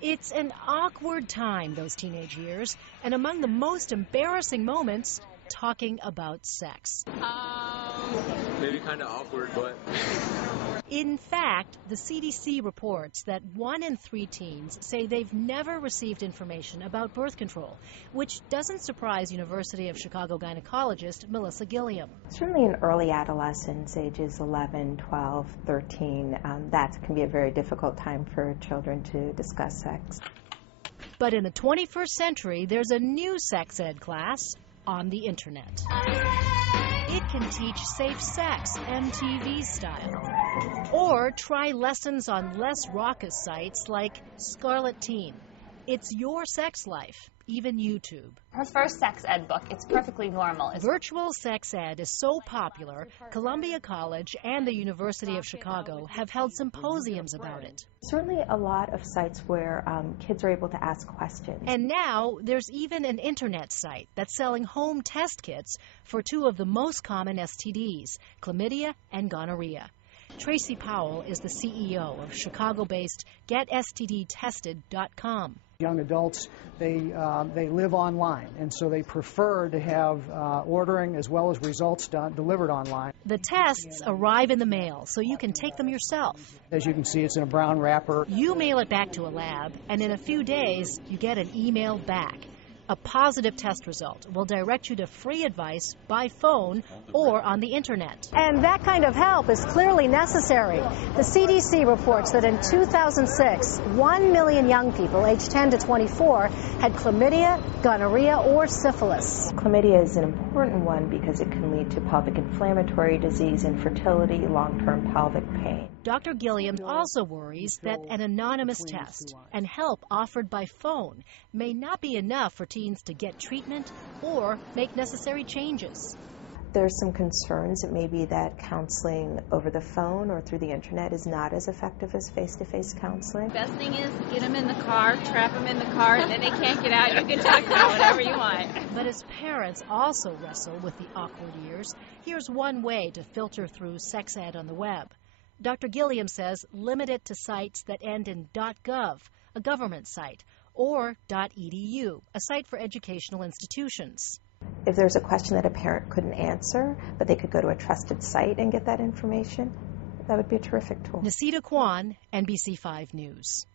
It's an awkward time, those teenage years, and among the most embarrassing moments, talking about sex. Maybe kind of awkward, but... In fact, the CDC reports that 1 in 3 teens say they've never received information about birth control, which doesn't surprise University of Chicago gynecologist Melissa Gilliam. Certainly in early adolescence, ages 11, 12, 13, that can be a very difficult time for children to discuss sex. But in the 21st century, there's a new sex ed class on the internet. It can teach safe sex, MTV style. Or try lessons on less raucous sites like Scarlet Teen. It's your sex life, even YouTube. Her first sex ed book, It's Perfectly Normal. Virtual sex ed is so popular, Columbia College and the University of Chicago have held symposiums about it. Certainly a lot of sites where kids are able to ask questions. And now there's even an internet site that's selling home test kits for 2 of the most common STDs, chlamydia and gonorrhea. Tracy Powell is the CEO of Chicago-based GetSTDtested.com. Young adults, they live online, and so they prefer to have ordering as well as results delivered online. The tests arrive in the mail, so you can take them yourself. As you can see, it's in a brown wrapper. You mail it back to a lab, and in a few days, you get an email back. A positive test result will direct you to free advice by phone or on the internet. And that kind of help is clearly necessary. The CDC reports that in 2006, 1 million young people aged 10 to 24 had chlamydia, gonorrhea, or syphilis. Chlamydia is an important one because it can lead to pelvic inflammatory disease, infertility, long-term pelvic pain. Dr. Gilliam also worries that an anonymous test and help offered by phone may not be enough for teens to get treatment or make necessary changes. There's some concerns. It may be that counseling over the phone or through the internet is not as effective as face-to-face counseling. Best thing is get them in the car, trap them in the car, and then they can't get out. You can talk about whatever you want. But as parents also wrestle with the awkward years, here's one way to filter through sex ed on the web. Dr. Gilliam says limit it to sites that end in .gov, a government site, or .edu, a site for educational institutions. If there's a question that a parent couldn't answer, but they could go to a trusted site and get that information, that would be a terrific tool. Nisita Kwan, NBC 5 News.